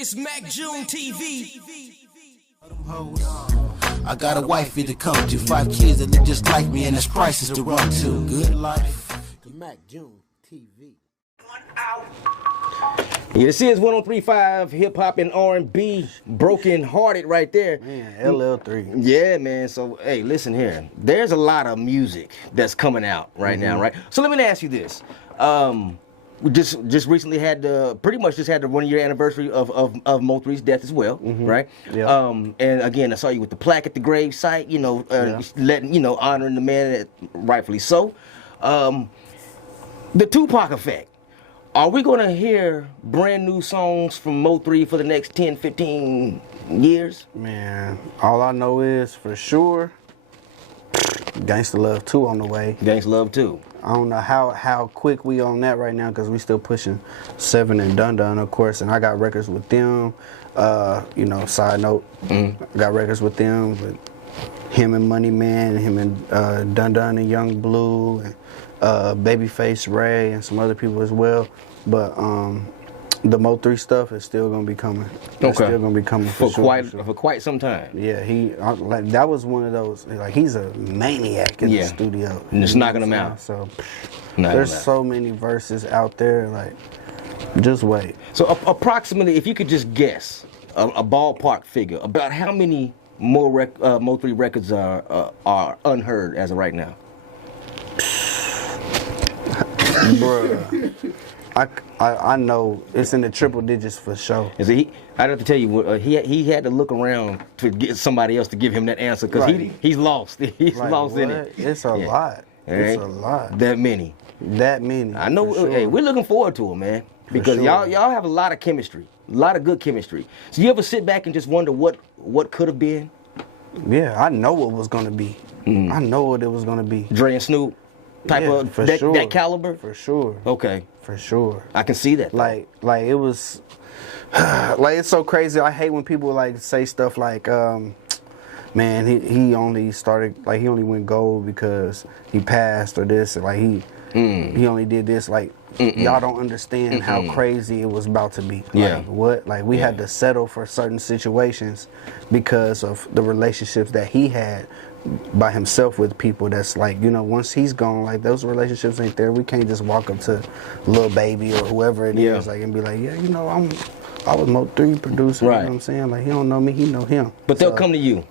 It's Mack June TV. I got a wifey to come to, 5 kids that look just like me, and there's prices to run to. Good life. The Mack June TV. Yeah, this is 103.5 hip hop and R&B, broken hearted right there. Man, LL3. Yeah, man. So, hey, listen here. There's a lot of music that's coming out right now, right? So let me ask you this. We just recently had pretty much just had the 1-year anniversary of Mo3's death as well, right? Yeah. And again, I saw you with the plaque at the grave site, you know, letting, honoring the man that rightfully so. The Tupac effect. Are we going to hear brand new songs from Mo3 for the next 10, 15 years? Man, all I know is for sure, Gangsta Love 2 on the way. Gangsta Love 2. I don't know how quick we on that right now because we still pushing 7 and Dun Dun, of course, and I got records with them. Side note, I got records with them, with him and Money Man, him and Dun Dun and Young Blue, and Babyface Ray, and some other people as well. But the Mo3 stuff is still gonna be coming. It's still gonna be coming for quite some time. Yeah, that was one of those. Like, he's a maniac in the studio. And it's knocking him out. So there's so many verses out there. Like, just wait. So approximately, if you could just guess a ballpark figure about how many more Mo3 records are unheard as of right now. Bruh. I know it's in the triple digits for sure. I'd have to tell you, he had to look around to get somebody else to give him that answer because he's lost. He's like, lost what? in it. It's a lot. It's a lot. That many. That many. I know. Sure. Hey, we're looking forward to it, man, because y'all have a lot of chemistry, a lot of good chemistry. So you ever sit back and just wonder what could have been? Yeah, I know what was gonna be. I know what it was gonna be. Dre and Snoop type of that caliber. For sure. Okay. For sure. I can see that. Like it was, like, it's so crazy. I hate when people like say stuff like, man, he only started, like, he only went gold because he passed or this, and like he only did this. Like, y'all don't understand how crazy it was about to be. Like, what? Like, we had to settle for certain situations because of the relationships that he had by himself with people. That's like, once he's gone, like, those relationships ain't there. We can't just walk up to Lil Baby or whoever it is, like, and be like, I was Mo3 producer, you know what I'm saying? Like, he don't know me, he know him. But they'll come to you.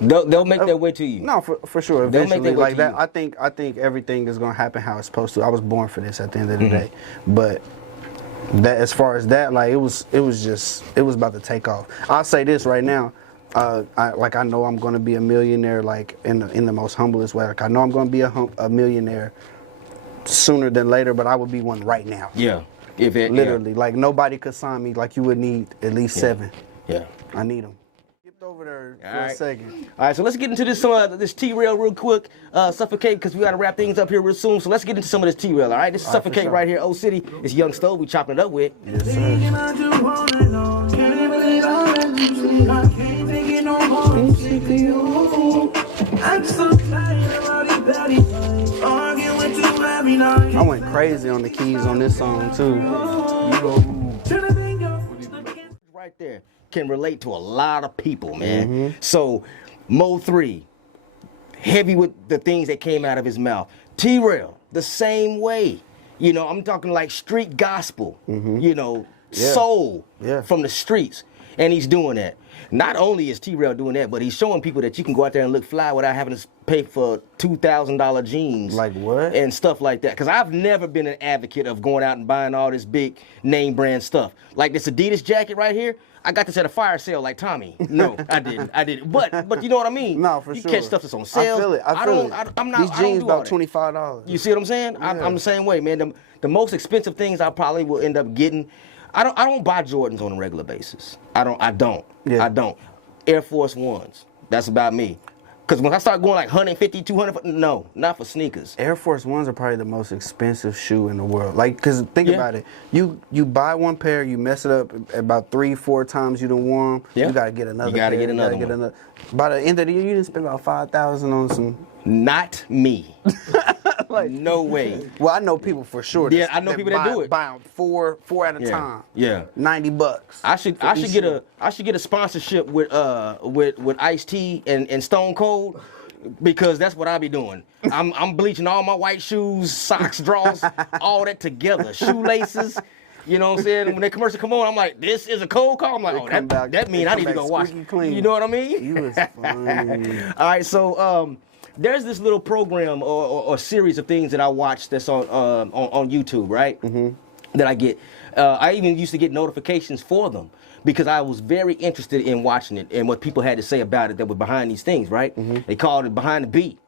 They'll make their way to you. No, for sure. Eventually, like that. I think everything is gonna happen how it's supposed to. I was born for this at the end of the day. But that, as far as that, like, it was about to take off. I'll say this right now. I know I'm gonna be a millionaire, like, in the most humblest way. Like, I know I'm gonna be a millionaire sooner than later, but I would be one right now. Yeah. Literally, like, nobody could sign me. Like, you would need at least 7. Yeah. I need them. Skipped over there for a second. All right, so let's get into this T-Rail real quick. Suffocate, because we got to wrap things up here real soon. So let's get into some of this T-Rail, all right? This is Suffocate right here, Old City. It's Yxng Stov. We chopping it up with. Yes, sir. I went crazy on the keys on this song too. Right there can relate to a lot of people, man. So Mo3, heavy with the things that came out of his mouth. T-Rail, the same way. I'm talking like street gospel, soul from the streets. And he's doing that. Not only is T-Rail doing that, but he's showing people that you can go out there and look fly without having to pay for $2,000 jeans. Like what? And stuff like that. Because I've never been an advocate of going out and buying all this big name brand stuff. Like this Adidas jacket right here, I got this at a fire sale like Tommy. No, I didn't. But you know what I mean? No, for you sure. catch stuff that's on sale. I feel it. I'm not. These jeans about $25. You see what I'm saying? Yeah. I'm the same way, man. The most expensive things I probably will end up getting. I don't buy Jordans on a regular basis. I don't. Yeah. I don't. Air Force Ones. That's about me. Because when I start going like 150, 200, no, not for sneakers. Air Force Ones are probably the most expensive shoe in the world. Like, because think about it. You buy one pair, you mess it up about 3-4 times you done wore them. You got to get another pair. You got to get another one. By the end of the year, you didn't spend about $5,000 on some. Not me. like, no way. Well, I know people for sure. Yeah, I know people that do it. Buy 'em four at a time. Yeah. $90. I should get a sponsorship with Ice-T and Stone Cold, because that's what I be doing. I'm bleaching all my white shoes, socks, drawers, all that together, shoelaces. You know what I'm saying? When that commercial come on, I'm like, this is a cold call. I'm like, oh, that means I need to go wash. You know what I mean? You was funny. All right, so there's this little program or series of things that I watch that's on YouTube, right? Mm-hmm. That I get. I even used to get notifications for them because I was very interested in watching it and what people had to say about it that were behind these things, right? Mm-hmm. They called it Behind the Beat,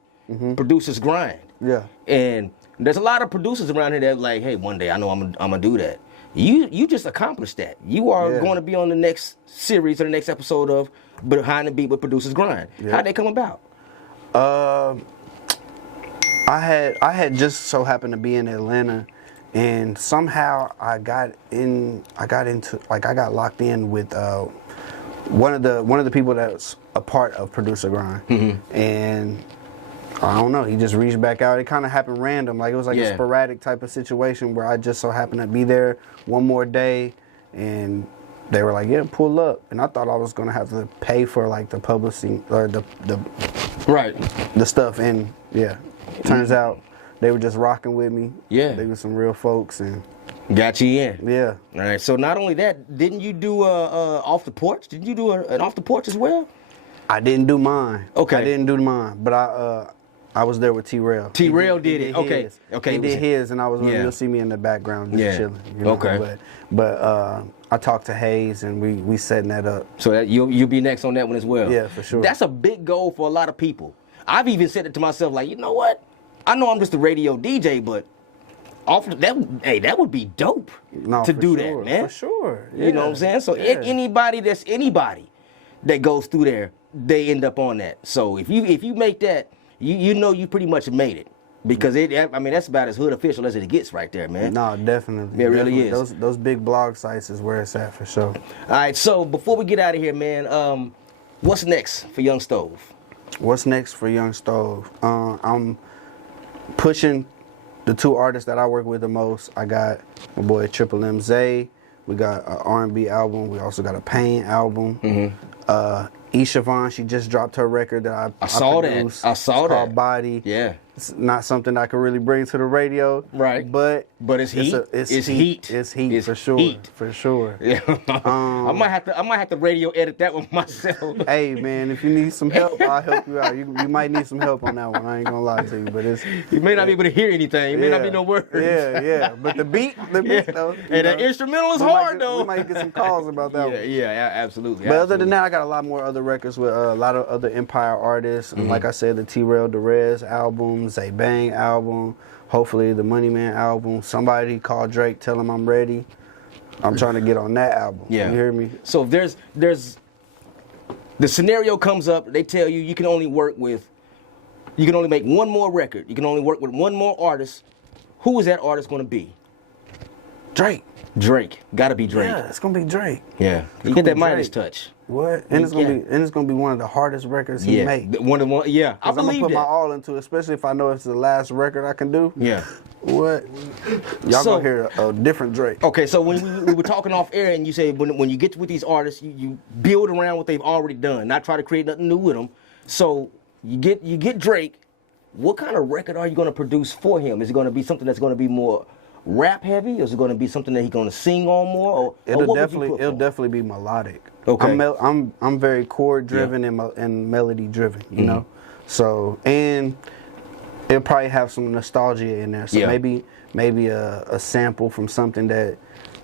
Producers Grind. Yeah. And there's a lot of producers around here that are like, hey, one day I know I'm gonna do that. You just accomplished that. You are going to be on the next series or the next episode of Behind the Beat with Producers Grind. Yeah. How'd they come about? I had just so happened to be in Atlanta, and somehow I got locked in with one of the people that's a part of Producer Grind, and I don't know, he just reached back out. It kind of happened random, like it was like a sporadic type of situation where I just so happened to be there one more day, and they were like, yeah, pull up. And I thought I was gonna have to pay for like the publicity or the stuff, and turns out they were just rocking with me. Yeah, they were some real folks and got you in. Yeah. All right. So not only that, didn't you do off the porch? Did you do an off the porch as well? I didn't do mine. Okay. I didn't do mine, but I was there with T-Rail. T-Rail did it. Okay. Okay. He did his, and I was. You'll see me in the background just chilling. You know? Okay. But I talked to Hayes, and we setting that up. So that you'll be next on that one as well. Yeah, for sure. That's a big goal for a lot of people. I've even said it to myself, like, you know what? I know I'm just a radio DJ, but that would be dope to do that, man. For sure. Yeah. You know what I'm saying? So anybody that goes through there, they end up on that. So if you make that, you know you pretty much made it. Because that's about as hood official as it gets right there, man. No, definitely. It really is. Those big blog sites is where it's at for sure. All right, so before we get out of here, man, what's next for Yxng Stov? What's next for Yxng Stov? I'm pushing the two artists that I work with the most. I got my boy Triple M Zay. We got an R&B album. We also got a Pain album. Siobhan, she just dropped her record that I saw produced. I saw that. Called Body. Yeah. It's not something I can really bring to the radio. Right. But it's heat. It's heat. It's heat for sure. Heat. For sure. Yeah. I might have to radio edit that one myself. Hey man, if you need some help, I'll help you out. You might need some help on that one. I ain't gonna lie to you, but you may not be able to hear anything. It may not be no words. Yeah. But the beat though. And the instrumental is hard though. We might get some calls about that one. Yeah, absolutely. But other than that, I got a lot more other records with a lot of other Empire artists. And like I said, the T-Rail Derez album, Zay Bang album, hopefully the Money Man album. Somebody call Drake, tell him I'm ready. I'm trying to get on that album. Yeah. You hear me? So if there's the scenario comes up, they tell you can only make one more record. You can only work with one more artist. Who is that artist going to be? Drake. Gotta be Drake. Yeah, it's gonna be Drake. Yeah. You get that Midas touch. What? And it's gonna be one of the hardest records he made. I believe I'm gonna put my all into it, especially if I know it's the last record I can do. Yeah. What? Y'all gonna hear a different Drake. Okay, so when we were talking off air, and you say when you get with these artists, you build around what they've already done, not try to create nothing new with them. So you get Drake. What kind of record are you gonna produce for him? Is it gonna be something that's gonna be more rap heavy, or is it going to be something that he's going to sing on more? Or it'll definitely be melodic. Okay. I'm very chord driven and melody driven, you know. So, and it'll probably have some nostalgia in there. So maybe a sample from something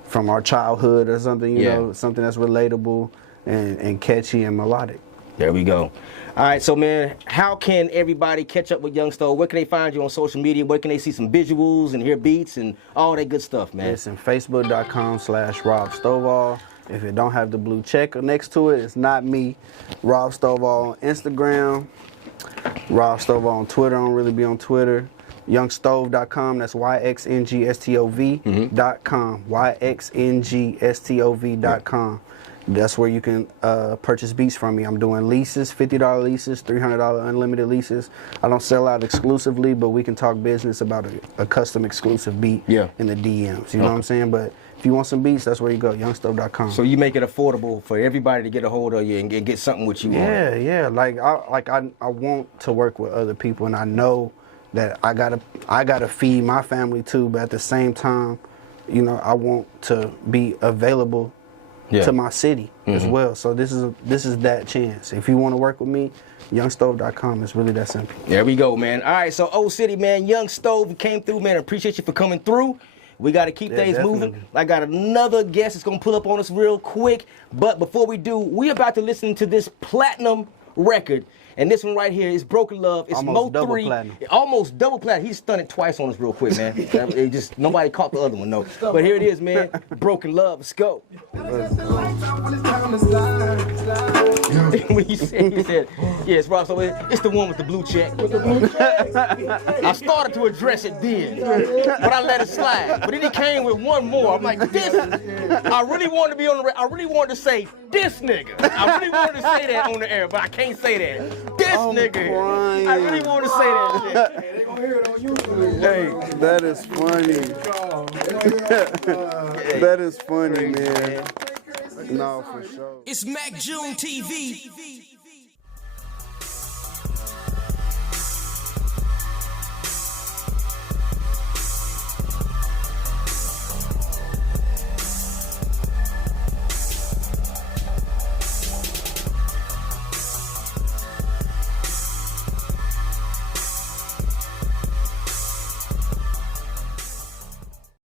from our childhood or something, you know, something that's relatable and catchy and melodic. There we go. All right, so man, how can everybody catch up with Yxng Stov? Where can they find you on social media? Where can they see some visuals and hear beats and all that good stuff, man? It's in Facebook.com/Rob Stovall. If it don't have the blue check next to it, it's not me. Rob Stovall on Instagram. Rob Stovall on Twitter. I don't really be on Twitter. Yxngstov.com. That's YXNGSTOV.com. YXNGSTOV.com. That's where you can purchase beats from me. I'm doing leases, $50 leases, $300 unlimited leases. I don't sell out exclusively, but we can talk business about a custom exclusive beat in the DMs. You know what I'm saying? But if you want some beats, that's where you go, yxngstov.com. So you make it affordable for everybody to get a hold of you and get something what you want. Yeah. Like I want to work with other people, and I know that I gotta feed my family too. But at the same time, you know, I want to be available to my city as well. So this is that chance. If you want to work with me, yxngstov.com. It's really that simple. There we go, man. All right, so Old City, man, Yxng Stov came through, man. Appreciate you for coming through. We got to keep things moving. I got another guest that's going to pull up on us real quick. But before we do, we about to listen to this platinum record. And this one right here is Broken Love. It's almost Mo 3. Almost double platinum. He just stunned it twice on us real quick, man. It just nobody caught the other one, though. But here it is, man. Broken Love. Let's go. When he said, yeah, it's Rob Stovall. It's the one with the blue check. I started to address it then, but I let it slide. But then he came with one more. I'm like, this. I really wanted to be on the. I really wanted to say this nigga. I really wanted to say that on the air, but I can't say that. This nigga. Crying. I really wanted to say that shit. They gonna hear it on YouTube. Hey, that is funny. That is funny, man. No, for sure. It's Mack June TV.